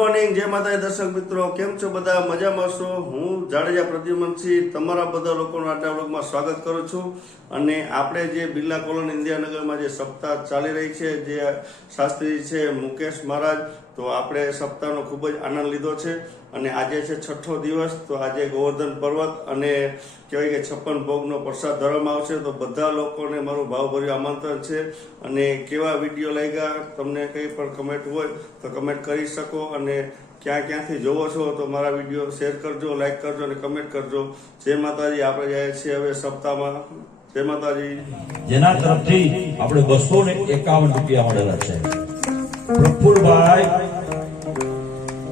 Morning, જય માતા દર્શક મિત્રો. કેમ છો બધા? મજામાં છો? હું જાડેજા પ્રદ્યુમનસિંહ તમારા બધા લોકોનું આટલા સ્વાગત કરું છું. અને આપણે જે બિરલા કોલોની ઇન્દિરાનગરમાં જે સપ્તાહ ચાલી રહી છે, જે શાસ્ત્રી છે મુકેશ મહારાજ તો આપણે સપ્તાહનો ખૂબ જ આનંદ લીધો છે. અને આજે છે છઠ્ઠો દિવસ, તો આજે ગોવર્ધન પર્વત અને કહેવાય કે છપ્પન ભોગનો પ્રસાદ ધરવામાં આવશે. તો બધા લોકોને મારું ભાવભર્યું આમંત્રણ છે. અને કેવા વીડિયો લાગ્યા, તમને કંઈ પણ કમેન્ટ હોય તો કમેન્ટ કરી શકો. અને ક્યાં ક્યાંથી જોવો છો તો મારા વીડિયો શેર કરજો લાઈક કરજો અને કમેન્ટ કરજો. જય માતાજી, આપણે જાય છીએ હવે સપ્તાહમાં. જય માતાજી. જેના તરફથી આપણે બસો ને એકાવન રૂપિયા મળેલા છે. પ્રફુલભાઈ,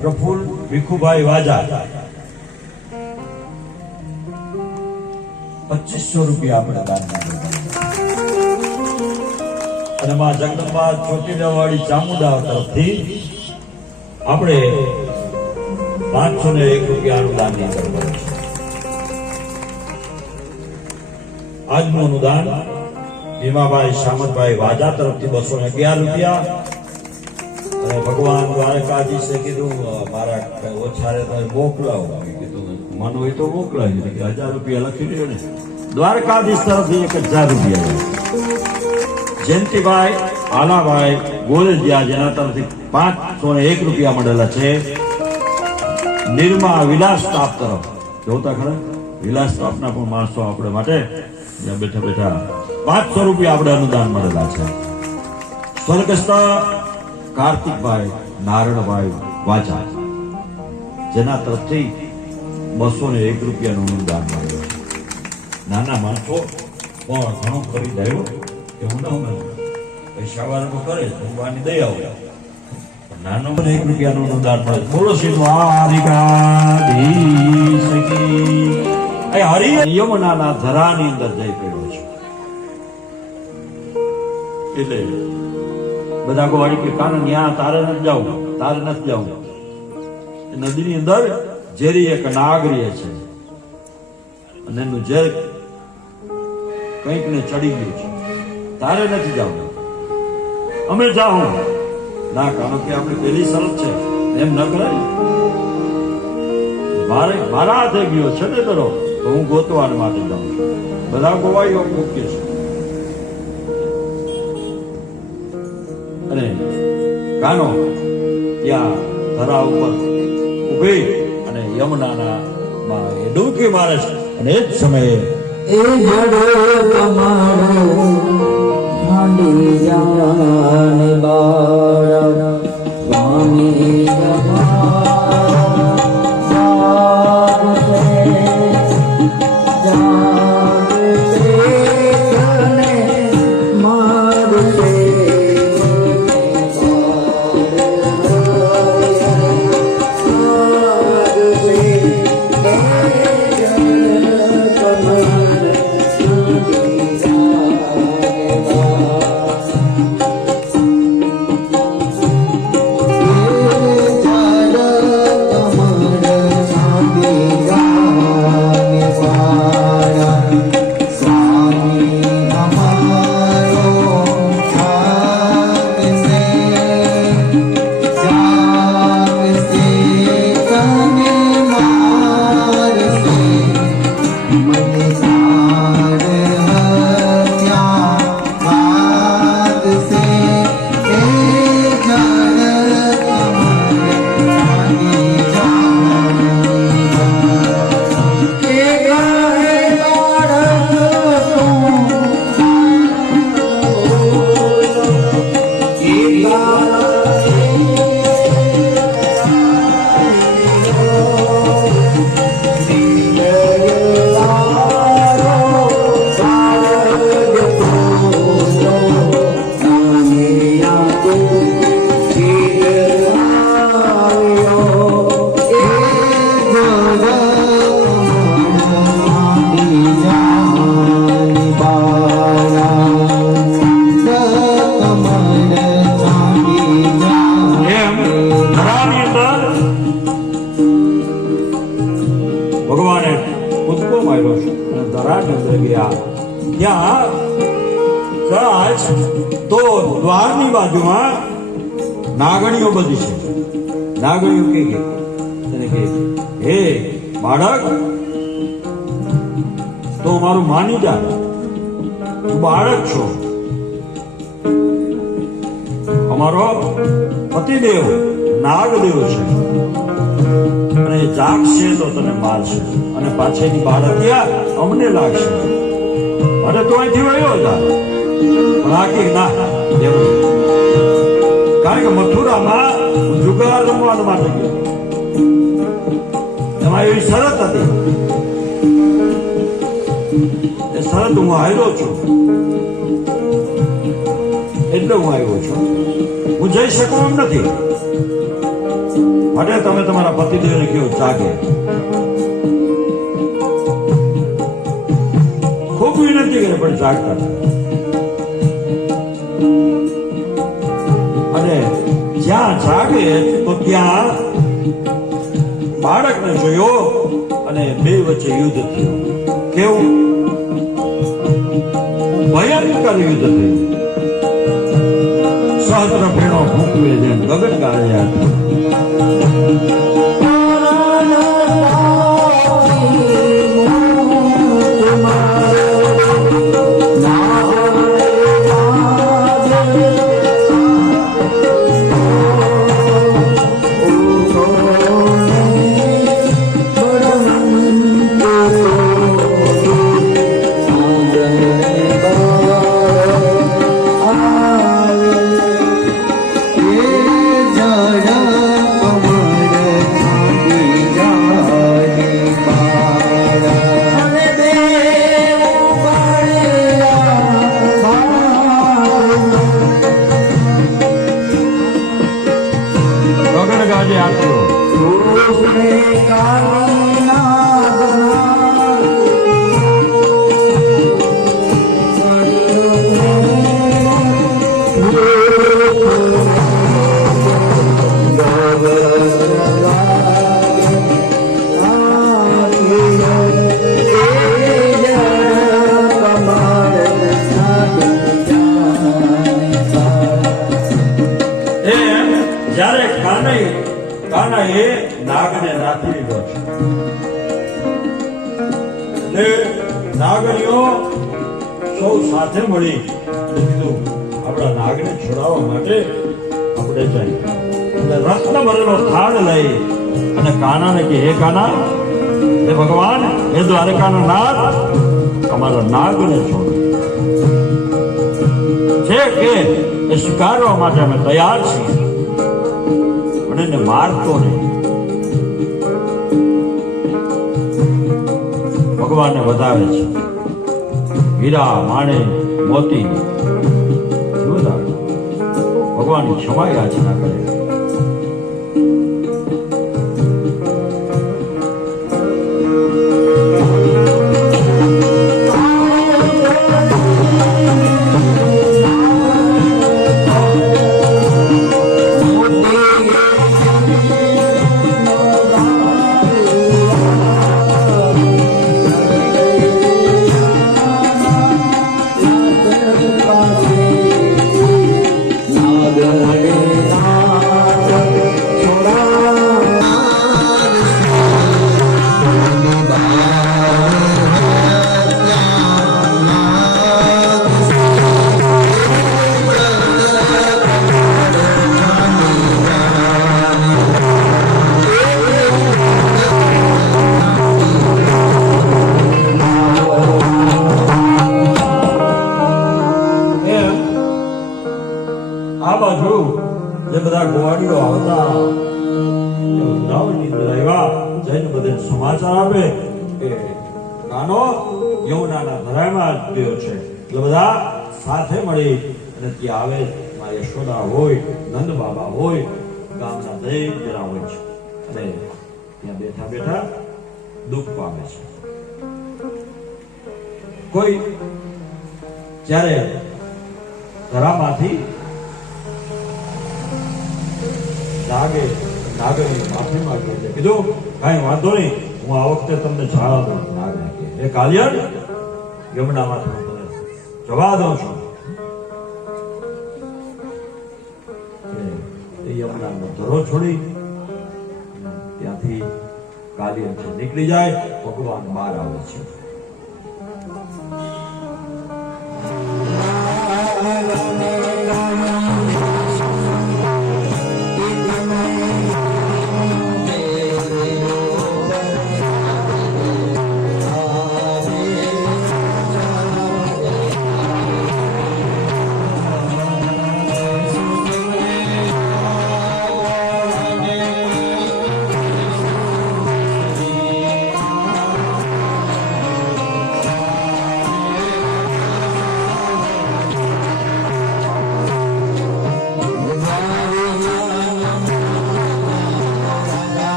પ્રફુલ ભીખુભાઈ વાજા પચીસો રૂપિયા આપણે દાન. અને માં જગદંબા ચોટીલાવાળી ચામુંડા તરફથી આપણે પાંચસો ને એક રૂપિયાનું દાન કરવાનું આજનું અનુદાન ભીમાભાઈ સામંતભાઈ વાજા તરફથી બસો ને અગિયાર રૂપિયા ભગવાન દ્વારકાધીશે કીધું મારા કઈ ઓછા રે તો મોકલાવો. કીધું, મન હોય તો મોકલાવી હજાર રૂપિયા લખી લ્યો ને. દ્વારકાધીશ તરફથી એક હજાર રૂપિયા જયંતિભાઈ આલાભાઈ ગોરજીયા જેના તરફથી પાંચસો ને એક રૂપિયા મળેલા છે. નિર્મા વિલાસ સ્ટાફ તરફ. જોતા ખરા? વિલાસ સ્ટાફના પણ માણસો આપણે માટે બેઠા બેઠા પાંચસો રૂપિયા આપણે અનુદાન મળેલા છે. સ્વર્ગસ્થ કાર્તિકભાઈ નારણભાઈ વાચા જેના તરફથી બસો ને એક રૂપિયાનું અનુદાન મળ્યું. નાના માણસો, પણ ઘણું કરી દયો એવું ન હોય પૈસા વાળો કરે, ભગવાનની દયા હોય. નાનો મને એક રૂપિયાનું અનુદાન મળે બોલો શ્રી હરિ. યમુનાના ધરાની અંદર જઈ પડ્યો છે. એટલે બધા ગોવાળી કે, કાન ન્યા તારે નથી જવું, તારે નથી જવું. નદીની અંદર ઝેરી એક નાગ છે. અને એનું ઝેર કંઈક ને ચડી ગયું છે. તારે નથી જવું. અમે જાઉં. ના કારણ કે, આપણી પેલી શરત છે. એમ ન કરાય. મારે, મારા હાથે ગયો છે ને દરો, તો હું ગોતવાડ માટે જાઉં બધા ગોવાઈઓ મૂકે છે. કાનો ત્યાં ધરા ઉપર ઊભી અને યમુનાના માં એ ડૂબકી મારે છે. અને એ જ સમયે એ જડો તમારો ઠંડી જાને બાળા કદાચ તો દ્વારની બાજુમાં નાગણીઓ છે નાગણીઓ કે કે તેને કે, હે, બાળક, તો મારું માની જા. બાળક છો. અમારો પતિદેવ, નાગદેવ છે. અને જાગશે તો તને મારશે અને પાછળની બાળકિયા અમને લાગશે. અરે તો અહીંથી વયો જા. પણ આ કે ના કે મથુરામાં જુગાર રમવાનું માટે ગયો. એમાં એવી શરત હતી. એ શરત હું હાર્યો છું. એટલે હું આવ્યો છું. હું જઈ શકું એમ નથી. માટે તમે તમારા પતિદેવને કહો, જાગે. ખૂબ વિનંતી કરે, પણ જાગતા જાગે તો ત્યાં બાળકને જોયો અને બે વચ્ચે યુદ્ધ થયું. કેવું? ભયંકર યુદ્ધ થયું. સહસ્ત્ર ફેણો ફૂંકવે જેમ ગગન ગાળ્યા. સાથે મળી. કીધું આપણા નાગને છોડાવવા માટે આપણે જઈએ. રત્ન ભરેલો થાળ લઈ અને કાનાને કે, હે કાના, હે ભગવાન, હે દ્વારકાનો નાગ અમારા નાગને છોડો. છે કે એ સ્વીકારવા માટે અમે તૈયાર છીએ. પણ એને મારતો નહીં. ભગવાનને વધાવે છે. હીરા, માણે મોતી. ભગવાનની ક્ષમા યાચના કરે હોય છે અને ત્યાં બેઠા બેઠા દુઃખ પામે છે કોઈ જ્યારે ધરામાંથી નાગે નાગરની માફી માંગે છે. કીધું, કાંઈ વાંધો નહીં, હું આ વખતે તમને જવા દઉં. નાગને એ કાલિયન યમુનામાંથી તમને જવા દઉં છું. યમુનાનો ધરો છોડી ત્યાંથી કાલી અંતર નીકળી જાય ભગવાન બહાર આવે છે. Oh,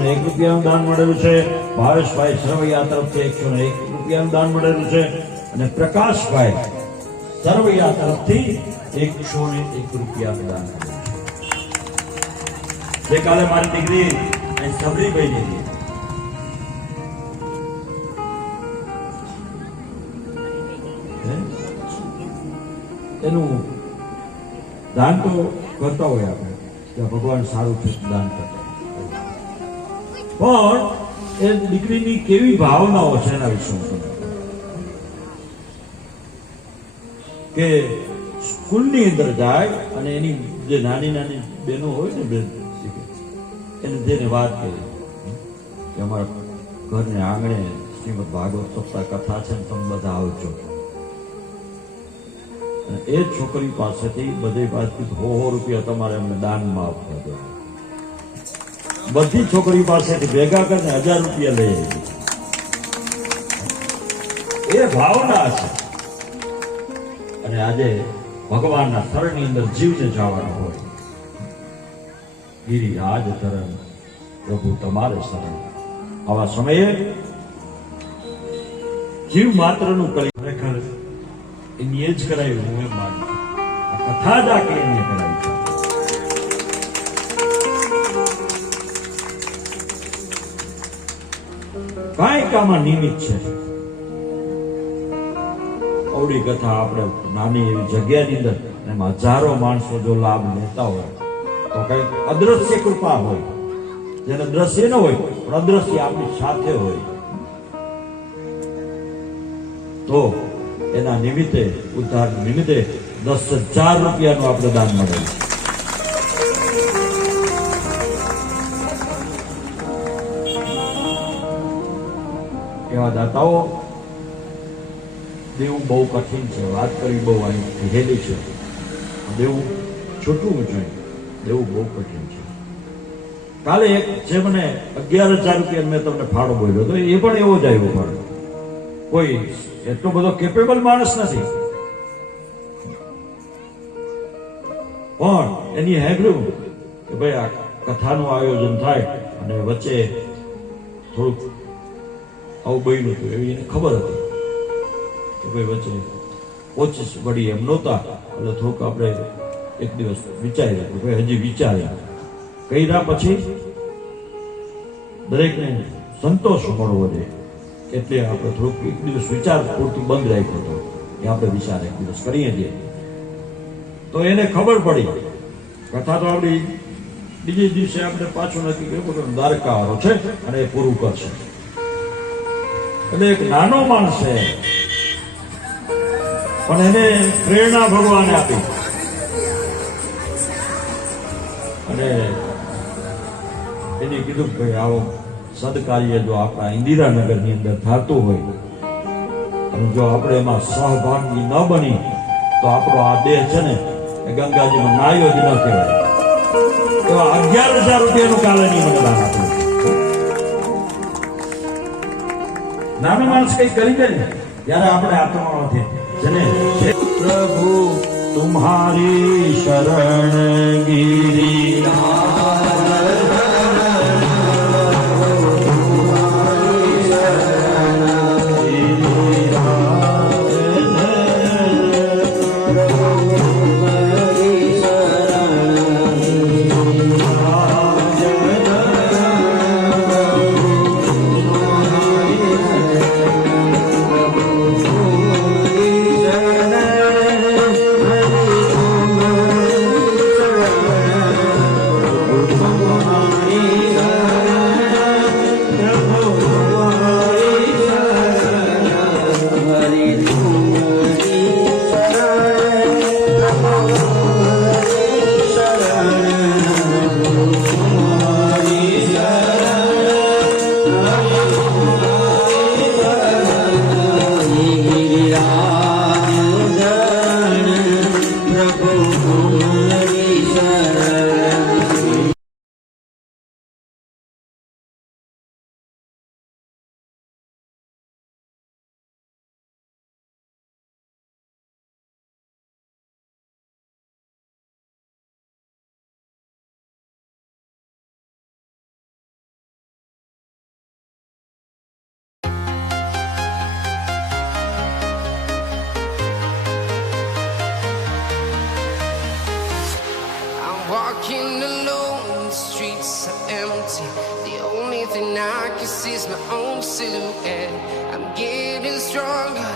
એકસો એક રૂપિયાનું દાન મળેલું છે. ભાવેશભાઈ સરવૈયા તરફથી એકસો ને એક રૂપિયાનું દાન મળેલું છે. અને પ્રકાશભાઈ સરવૈયા તરફથી એકસો ને એક રૂપિયાનું દાન મળેલું છે. ગઈકાલે મારી દીકરી અહીં સબરીભાઈ ની એનું દાન તો કરતા હોય આપણે. ભગવાન સારું છે દાન કરતા પણ એ દીકરીની કેવી ભાવનાઓ છે એના વિશે. કે સ્કૂલની અંદર જાય અને એની જે નાની નાની બહેનો હોય ને બેન એને જેને વાત કરી કે અમારા ઘરને આંગણે શ્રીમદ ભાગવત સપ્તાહ કથા છે તમે બધા આવજો એ છોકરી પાસેથી બધી પાસેથી હો હો રૂપિયા તમારે અમને દાનમાં આપવા દો બધી છોકરી પાસેથી ભેગા કરીને હજાર રૂપિયા લઈ આવી. એ ભાવના છે. અને આજે ભગવાનના શરણની અંદર જીવને જવાનો હોય. ગિરિરાજ ધરણ પ્રભુ તમારે શરણ. આવા સમયે જીવ માત્રનું કરી ખરેખર એની એ જ કરાયું, હું એમ માનું કથા જ આ કરાવી છે કાંઈક આમાં નિમિત્ત છે. અવળી કથા આપણે નાની એવી જગ્યાની અંદર એમાં હજારો માણસો જો લાભ લેતા હોય, તો કઈ અદ્રશ્ય કૃપા હોય. જેને દ્રશ્ય ન હોય, પણ અદ્રશ્ય આપણી સાથે હોય. તો એના નિમિત્તે, ઉદ્ધાર નિમિત્તે દસ હજાર રૂપિયાનું આપણે દાન મળેલું એવા દાતાઓ, દેવું બહુ કઠિન છે. વાત કરવી બહુ અહીં હેલી છે. દેવું છૂટવું જોઈએ દેવું બહુ કઠિન છે. કાલે એક જે મને અગિયાર હજાર રૂપિયા મેં તમને ફાળો બોલ્યો તો એ પણ એવો જ આવ્યો ફાળો કોઈ એટલો બધો કેપેબલ માણસ નથી. પણ એની હેગલું કે ભાઈ આ કથાનું આયોજન થાય અને વચ્ચે થોડુંક આવું બન્યું હતું. એવી એને ખબર હતી. કે ભાઈ વચ્ચે પચીસ વળી એમ નહોતા. એટલે થોડુંક આપણે એક દિવસ વિચાર્યા ભાઈ હજી વિચાર્યા. કર્યા પછી દરેકને સંતોષ મળવો જોઈએ. એટલે આપણે થોડુંક એક દિવસ વિચાર પૂરતું બંધ રાખ્યો હતો. એ આપણે વિચાર એક દિવસ કરીએ છીએ. તો એને ખબર પડી. કથા તો આપણી બીજે દિવસે આપણે પાછું નક્કી કર્યું દ્વારકાવાળો છે અને એ પૂરું કરશે. એટલે એક નાનો માણસ છે. પણ એને પ્રેરણા ભગવાને આપી. અને એને કીધું કે આવો સદકાર્ય જો આપણા ઇન્દિરાનગરની અંદર થતું હોય, અને જો આપણે એમાં સહભાગી ન બની, તો આપણો આ દેહ છે ને એ ગંગાજીમાં નાયો જ ન કહેવાય. તો અગિયાર હજાર રૂપિયાનું કાલની મને નાનો માણસ કઈ કરી દે ને ત્યારે આપણે આત્મામાંથી જેને પ્રભુ તુમ્હારી શરણ ગીરી can see is my own silhouette. I'm getting stronger.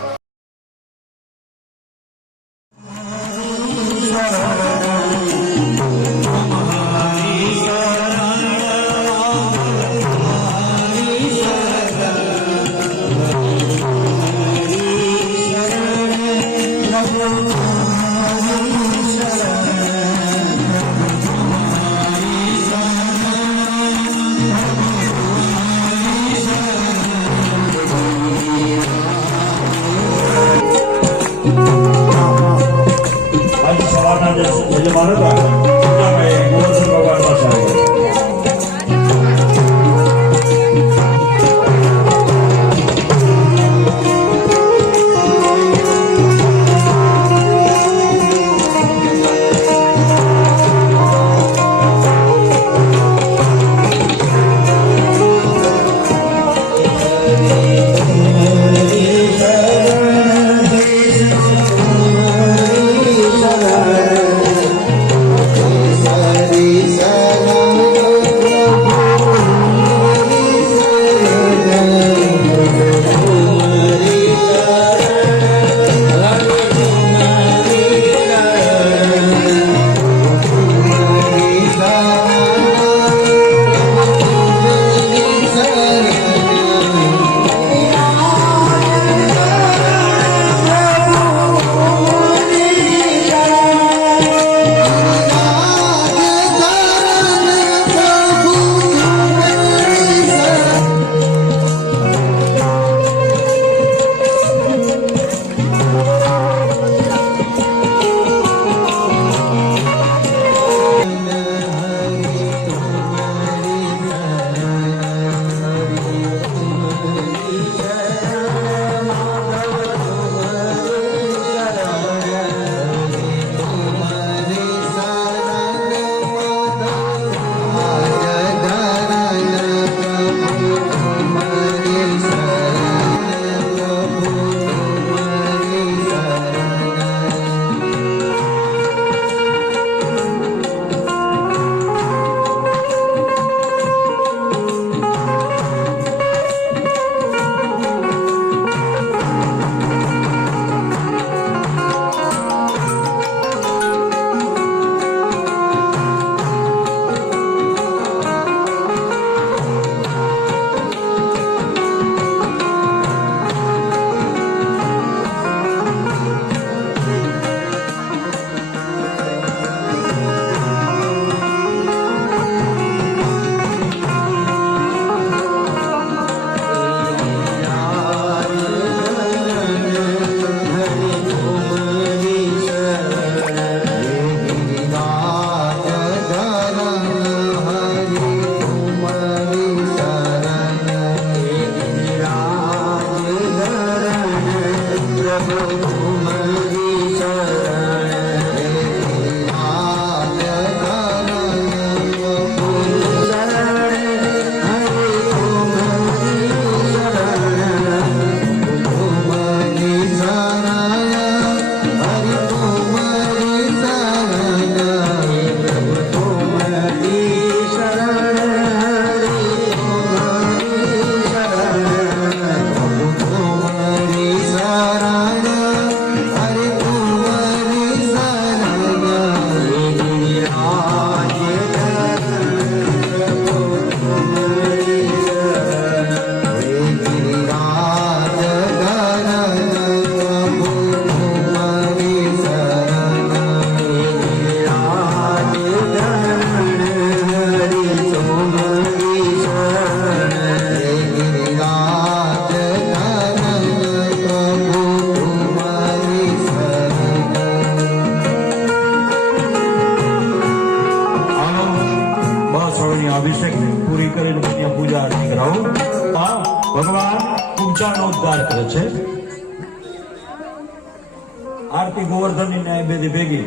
આરતી ન્યાય ભેદી ભેગી.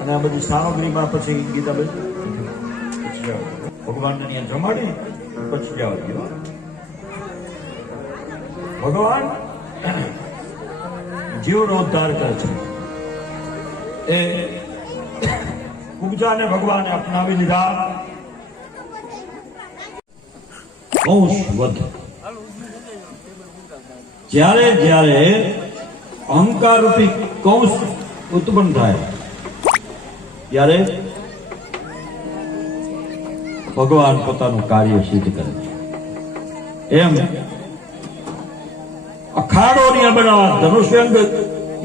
અને આ બધી સામગ્રીમાં પછી ગીતા બેન ભગવાનને ત્યાં જમાડી, પછી જીવો. ભગવાન જીવનો ઉદ્ધાર કરે છે. એ કુબજાને ભગવાને અપનાવી લીધા કંસ જ્યારે જ્યારે અહંકાર રૂપી કંસ ઉત્પન્ન થાય. ત્યારે ભગવાન પોતાનું કાર્ય સિદ્ધ કરે છે. એમ અખાડો બનાવવા ધનુષ્યંગ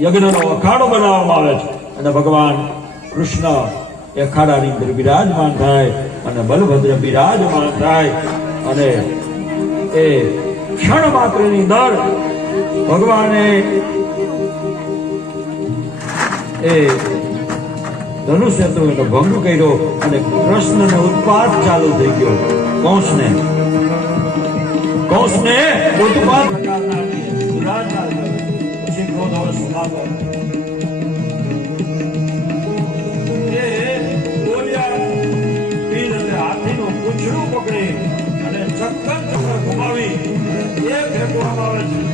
યજ્ઞનો અખાડો બનાવવામાં આવે છે. અને ભગવાન કૃષ્ણ એ અખાડાની અંદર બિરાજમાન થાય અને બલભદ્ર બિરાજમાન થાય. અને એ ક્ષણ માત્રની અંદર ભગવાને એ ધનુષ્ય હતો એનો ભંગ કર્યો અને કૃષ્ણનો ઉત્પાદ ચાલુ થઈ ગયો. કંસને. કંસને ઉત્પાદ પકડી અને ચક્કર ચક્કર ઘુમાવી એક ફેંકવામાં આવે છે.